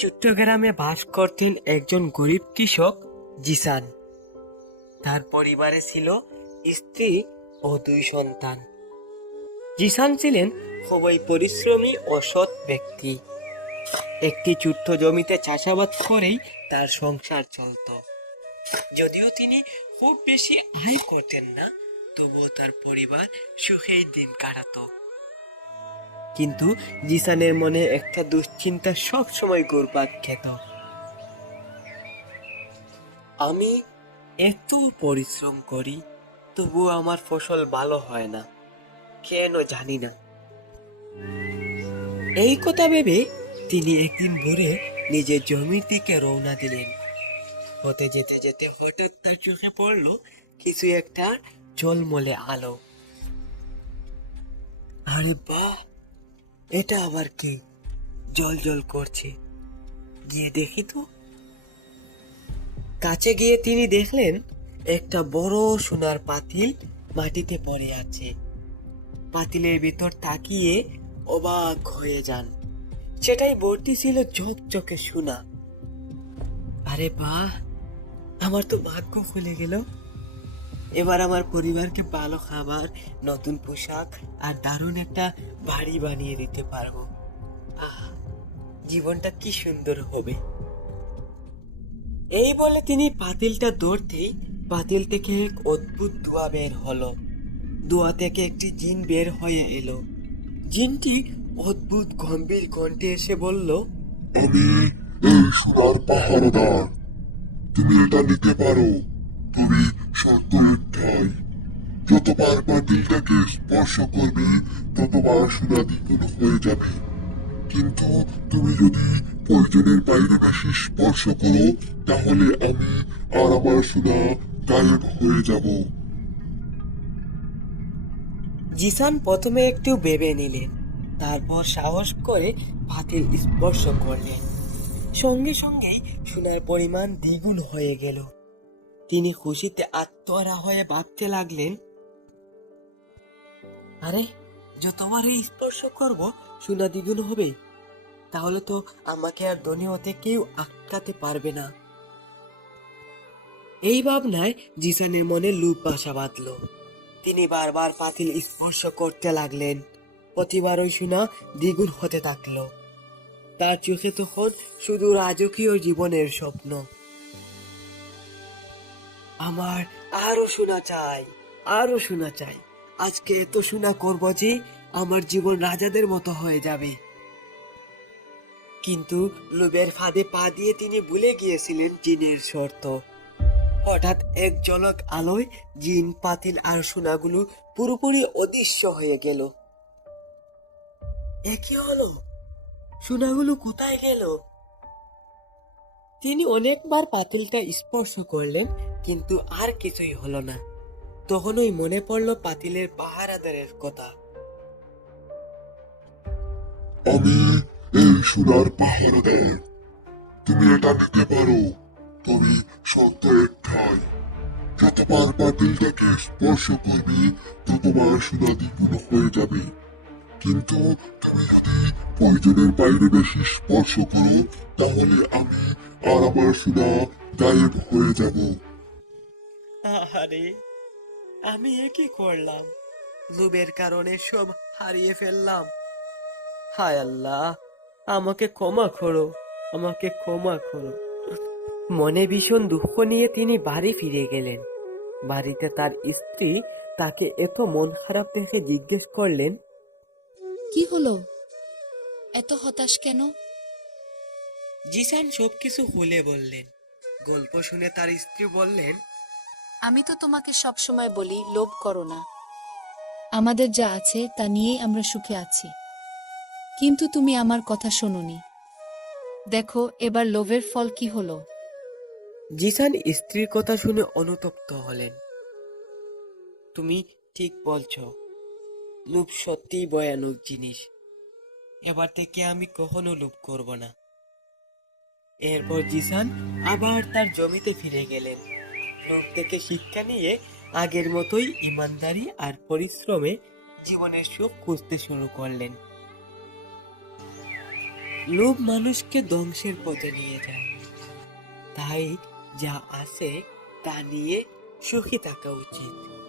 চট্টগ্রামে বাস করতেন একজন গরিব কৃষক জিসান। তার পরিবারে ছিল স্ত্রী ও 2 সন্তান। জিসান ছিলেন খুবই পরিশ্রমী ও সৎ ব্যক্তি। একটি ছোট্ট জমিতে চাষাবাদ করেই তার সংসার চলত। যদিও তিনি খুব বেশি আয় করতেন না, তবুও তার পরিবার সুখেই দিন কাটাতো। কিন্তু জিসানের মনে একটা দুশ্চিন্তা সব সময় ঘুরপাক খেত। আমি এত পরিশ্রম করি, তবুও আমার ফসল ভালো হয় না, কেন জানি না। এই কথা ভেবে তিনি একদিন ভোরে নিজের জমির দিকে রওনা দিলেন। হতে যেতে যেতে হঠাৎ তার চোখে পড়ল কিছু একটা ঝলমলে আলো। আরে বাহ, এটা আবার কি? জল জল করছে, গিয়ে দেখি তো। কাছে গিয়ে তিনি দেখলেন একটা বড় সোনার পাতিল মাটিতে পড়ে আছে। পাতিলের ভিতর তাকিয়ে অবাক হয়ে যান। সেটাই ভর্তি ছিল ঝকঝকে সোনা। আরে বাহ, আমার তো ভাগ্য খুলে গেল। এবার আমার পরিবারকে ভালো খাবার, নতুন পোশাক আর দারুণ একটা বাড়ি বানিয়ে দিতে পারবো। আহ, জীবনটা কি সুন্দর হবে। এই বলে তিনি পাতিলটা ধরতেই পাতিল থেকে এক অদ্ভুত ধোঁয়া বের হলো। ধোঁয়া থেকে একটি জিন বের হয়ে এলো। জিনটি অদ্ভুত গম্ভীর কণ্ঠে এসে বলল, আমি এই সোনার পাহারাদার। তুমি এটা নিতে পারো, তবে শর্ত একটাই। যতবার পাতিলটাকে স্পর্শ করবে ততবার সোনা দ্বিগুণ হয়ে যাবে। কিন্তু তুমি যদি প্রয়োজনের বাইরে বেশি স্পর্শ করো, তাহলে আমি আর আমার সোনা গায়েব হয়ে যাব। জিসান প্রথমে একটু ভেবে নিলেন, তারপর সাহস করে পাতিল স্পর্শ করলেন। সঙ্গে সঙ্গেই সোনার পরিমাণ দ্বিগুণ হয়ে গেল। তিনি খুশিতে আত্মহারা হয়ে ভাবতে লাগলেন, আরে, যতবারই স্পর্শ করব সোনা দ্বিগুণ হবে। তাহলে তো আমাকে আর ধনী হতে কেউ আটকাতে পারবে না। এই ভাবনায় জিসানের মনে লোভ বাসা বাঁধল। তিনি বারবার পাতিল স্পর্শ করতে লাগলেন। প্রতিবার ওই সোনা দ্বিগুণ হতে থাকলো। তার চোখে তখন শুধু রাজকীয় জীবনের স্বপ্ন। আমার আরো সোনা চাই, আরো সোনা চাই। আজকে এত সোনা করব যে আমার জীবন রাজাদের মতো হয়ে যাবে। কিন্তু লোভের ফাঁদে পা দিয়ে তিনি ভুলে গিয়েছিলেন জিনের শর্ত। হঠাৎ এক ঝলক আলোয় জিন, পাতিল আর সোনাগুলো পুরোপুরি অদৃশ্য হয়ে গেল। এ কি হলো? সোনাগুলো কোথায় গেল? তিনি অনেকবার পাতিলটা স্পর্শ করলেন, কিন্তু আর কিছুই হলো না। তখনই মনে পড়ল পাতিলের পাহারাদারের কথা। আমি এই সোনার পাহারাদার। তুমি এটা নিতে পারো, তবে শর্ত একটাই। যতবার পাতিলটাকে স্পর্শ করবে ততবার সোনা দ্বিগুণ হয়ে যাবে। কিন্তু তুমি যদি প্রয়োজনের বাইরে বেশি স্পর্শ করো, তাহলে আমি আর আমার সোনা গায়েব হয়ে যাব। আহারে, আমি এ কি করলাম? লোভের কারণে সব হারিয়ে ফেললাম। হায় আল্লাহ, আমাকে ক্ষমা করো, আমাকে ক্ষমা করো। মনে ভীষণ দুঃখ নিয়ে তিনি বাড়ি ফিরে গেলেন। বাড়িতে তার স্ত্রী তাকে এত মন খারাপ দেখে জিজ্ঞেস করলেন, কি হলো? এত হতাশ কেন? জিসান সবকিছু খুলে বললেন। গল্প শুনে তার স্ত্রী বললেন, আমি তো তোমাকে সব সময় বলি লোভ করো না। আমাদের যা আছে তা নিয়েই আমরা সুখে আছি। কিন্তু তুমি আমার কথা শোনোনি। দেখো এবার লোভের ফল কি হলো। জিসান স্ত্রীর কথা শুনে অনুতপ্ত হলেন। তুমি ঠিক বলছো, লোভ সত্যিই ভয়ানক জিনিস। এবার থেকে আমি কখনো লোভ করব না। এরপর জিসান আবার তার জমিতে ফিরে গেলেন। লোভ থেকে শিক্ষা নিয়ে আগের মতোই ইমানদারি আর পরিশ্রমে জীবনের সুখ খুঁজতে শুরু করলেন। লোভ মানুষকে ধ্বংসের পথে নিয়ে যায়। তাই যা আছে তা নিয়ে সুখী থাকা উচিত।